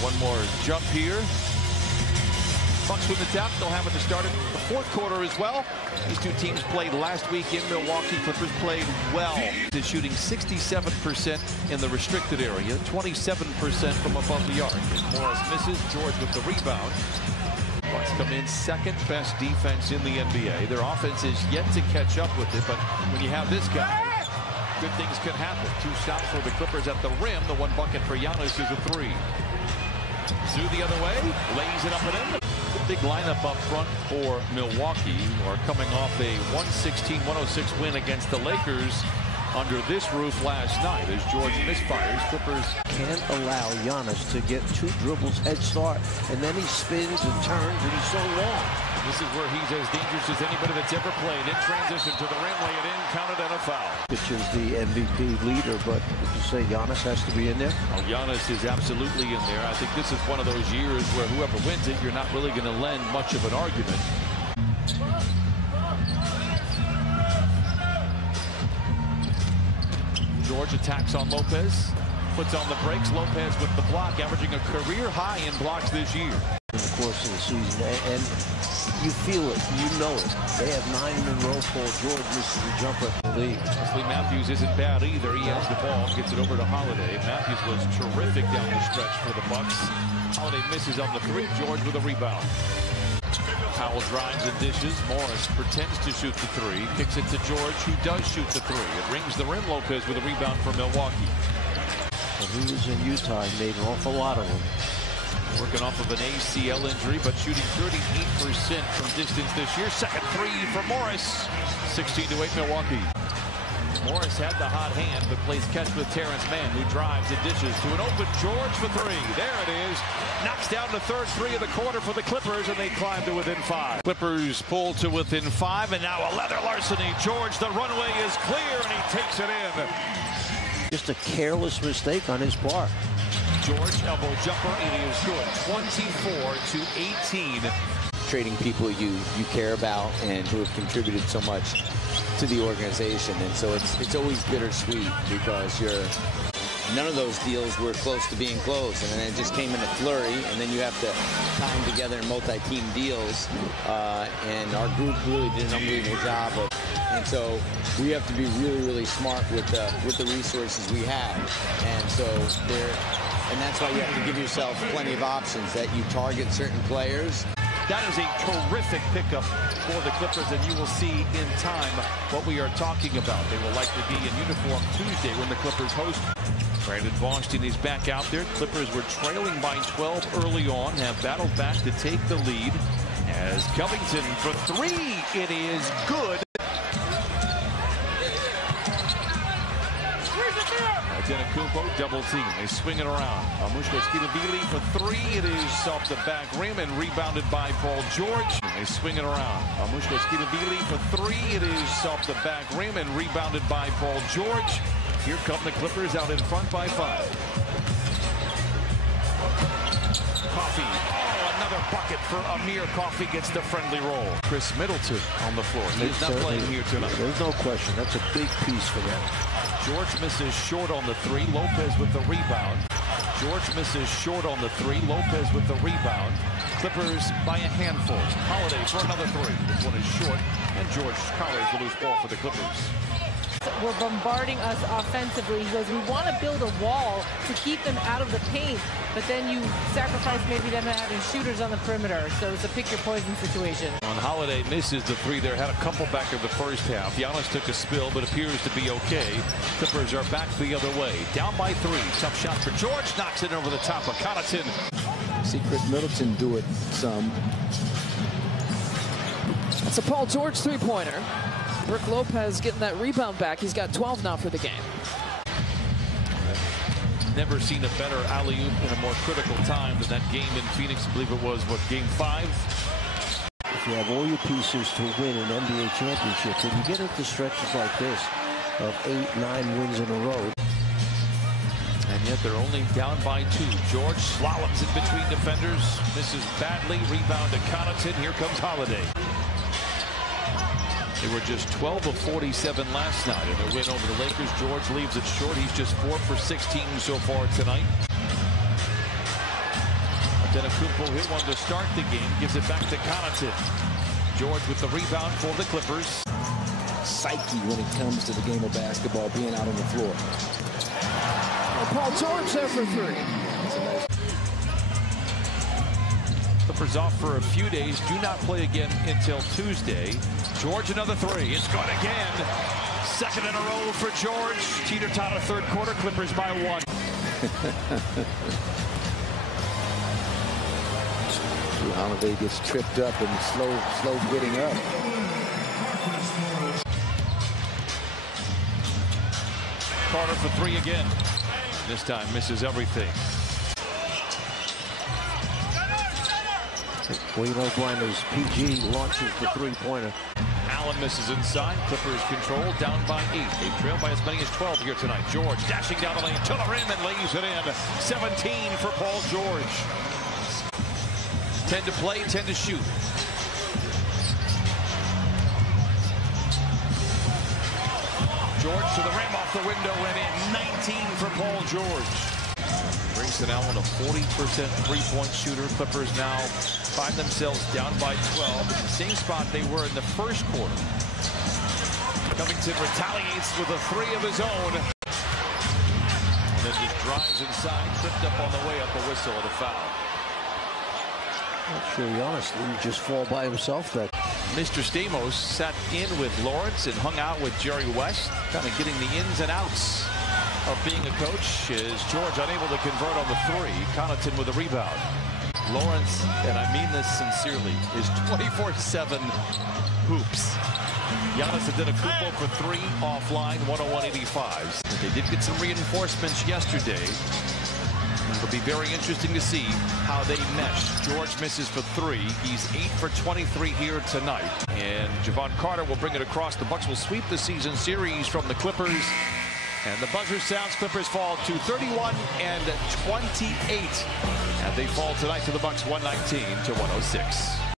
One more jump here. Bucks win the tap. They'll have it to start in the fourth quarter as well. These two teams played last week in Milwaukee. Clippers played well. They're shooting 67% in the restricted area, 27% from above the arc. As Morris misses, George with the rebound. Bucks come in second best defense in the NBA. Their offense is yet to catch up with it, but when you have this guy, good things can happen. Two stops for the Clippers at the rim. The one bucket for Giannis is a three. Zoo the other way, lays it up and in. Big lineup up front for Milwaukee, who are coming off a 116-106 win against the Lakers under this roof last night. As George misfires, Clippers can't allow Giannis to get two dribbles head start, and then he spins and turns, and he's so long. This is where he's as dangerous as anybody that's ever played. In transition to the rim, lay it in, counted, and a foul. Which is the MVP leader, but did you say Giannis has to be in there? Oh, Giannis is absolutely in there. I think this is one of those years where whoever wins it, you're not really going to lend much of an argument. George attacks on Lopez, puts on the brakes. Lopez with the block, averaging a career high in blocks this year. In the course of the season, and you feel it, you know it. They have 9 in a row. Paul George misses the jumper. Wesley Matthews isn't bad either. He has the ball, gets it over to Holiday. Matthews was terrific down the stretch for the Bucks. Holiday misses on the three. George with a rebound. Powell drives and dishes. Morris pretends to shoot the three. Kicks it to George, who does shoot the three. It rings the rim. Lopez with a rebound for Milwaukee. When he was in Utah, he made an awful lot of them. Working off of an ACL injury, but shooting 38% from distance this year. Second three for Morris. 16-8 Milwaukee. Morris had the hot hand, but plays catch with Terrence Mann, who drives and dishes to an open George for three. There it is. Knocks down the third three of the quarter for the Clippers, and they climb to within 5. Clippers pull to within 5, and now a leather larceny. George, the runway is clear, and he takes it in. Just a careless mistake on his part. George, elbow jumper, and he is good. 24-18. Trading people you care about and who have contributed so much to the organization, and so it's always bittersweet because none of those deals were close to being closed, and then it just came in a flurry, and then you have to tie them together in multi-team deals, and our group really did an unbelievable job of. And so we have to be really smart with the resources we have, and so and that's why you have to give yourself plenty of options, that you target certain players. That is a terrific pickup for the Clippers, and you will see in time what we are talking about. They will likely be in uniform Tuesday when the Clippers host. Brandon Boston is back out there. Clippers were trailing by 12 early on, have battled back to take the lead. As Covington for three, it is good. Antetokounmpo double team. They swing it around. Milwaukee for three. It is off the back rim and rebounded by Paul George. They swing it around. Milwaukee for three. It is off the back rim and rebounded by Paul George. Here come the Clippers out in front by 5. Coffee. Oh, another bucket for Amir. Coffee gets the friendly roll. Chris Middleton on the floor. He's not playing here tonight. There's no question. That's a big piece for them. George misses short on the three. Lopez with the rebound. George misses short on the three. Lopez with the rebound. Clippers by a handful. Holiday for another three. This one is short, and George collars the loose ball for the Clippers. We're bombarding us offensively. He goes, we want to build a wall to keep them out of the paint, but then you sacrifice maybe them having shooters on the perimeter. So it's a pick your poison situation. On Holiday misses the three there, had a couple back in the first half. Giannis took a spill, but appears to be okay. Clippers are back the other way. Down by 3. Tough shot for George. Knocks it over the top of Connaughton. See Chris Middleton do it some. That's a Paul George three-pointer. Brook Lopez getting that rebound back. He's got 12 now for the game. Never seen a better alley-oop in a more critical time than that game in Phoenix. I believe it was, what, game 5? If you have all your pieces to win an NBA championship, and you get into stretches like this of 8-9 wins in a row. And yet they're only down by 2. George slaloms in between defenders. Misses badly. Rebound to Connaughton. Here comes Holiday. They were just 12 of 47 last night in their win over the Lakers. George leaves it short. He's just 4 for 16 so far tonight. Antetokounmpo hit one to start the game, gives it back to Connaughton. George with the rebound for the Clippers. Psyche when it comes to the game of basketball, being out on the floor. Paul George there for three. Clippers off for a few days, do not play again until Tuesday. George another three, it's good again. Second in a row for George. Teeter-totter third quarter, Clippers by one. Holiday gets tripped up and slow getting up. Carter for three again. This time misses everything. Well, you know, Brian, as PG launches the three-pointer. Allen misses inside. Clippers control, down by 8. They trail by as many as 12 here tonight. George dashing down the lane to the rim and lays it in. 17 for Paul George. 10 to play, 10 to shoot. George to the rim, off the window and in. 19 for Paul George. Grayson Allen, a 40% three-point shooter. Clippers now find themselves down by 12 in the same spot they were in the first quarter. Covington retaliates with a three of his own. And then just drives inside, tripped up on the way up, a whistle and a foul. Not sure he honestly just fall by himself that. Mr. Stamos sat in with Lawrence and hung out with Jerry West, kind of getting the ins and outs of being a coach. Is George unable to convert on the three? Connaughton with a rebound. Lawrence, and I mean this sincerely, is 24/7 hoops. Giannis Antetokounmpo for three offline, 101-85. They did get some reinforcements yesterday. It'll be very interesting to see how they mesh. George misses for three. He's 8 for 23 here tonight. And Javon Carter will bring it across. The Bucks will sweep the season series from the Clippers. And the buzzer sounds. Clippers fall to 31-28. And they fall tonight to the Bucks 119-106.